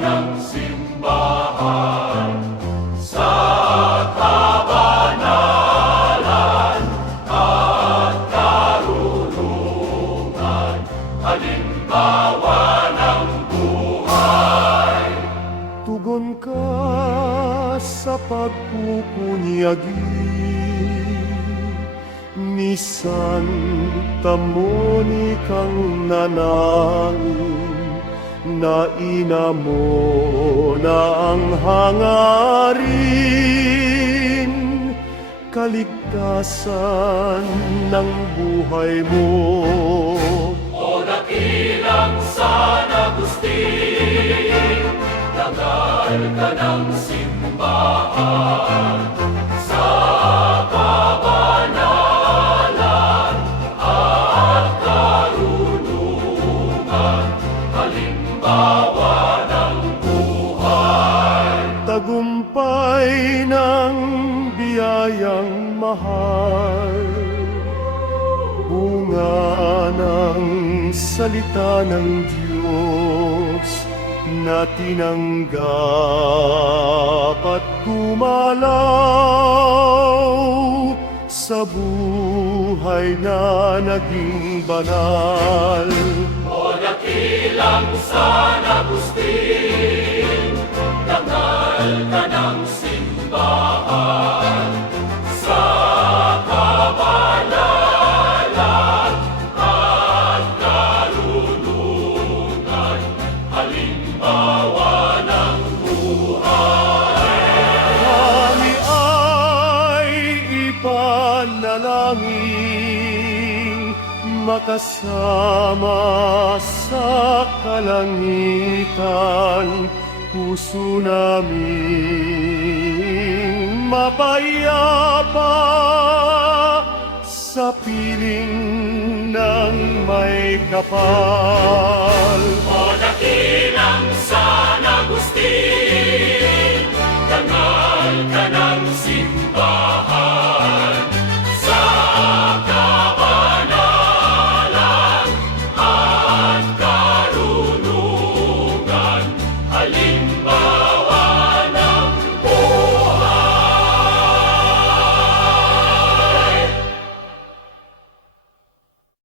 ng simbahan sa kabanalan at karunungan, halimbawa ng buhay. Tugon ka sa pagpupunyagi ni Santa Monicang nanangin, na ina mo na ang hangarin, kaligtasan ng buhay mo. O dakilang San Agustin, tagal ka ng simbahan sa kabanalan at karunungan, halimbawa ng buhay. Tagumpay ng biyayang mahal, bunga ng salita ng Diyos na tinanggap at kumalaw sa buhay na naging banal. O dakilang San Agustin, tagal ka ng simbahan sa kabanalan at karunungan, halimbawa ng buhay. Kami ay ipanalangin, makasama sa kalangitan, puso namin mapayapa sa piling ng may kapal. O dakilang San Agustin,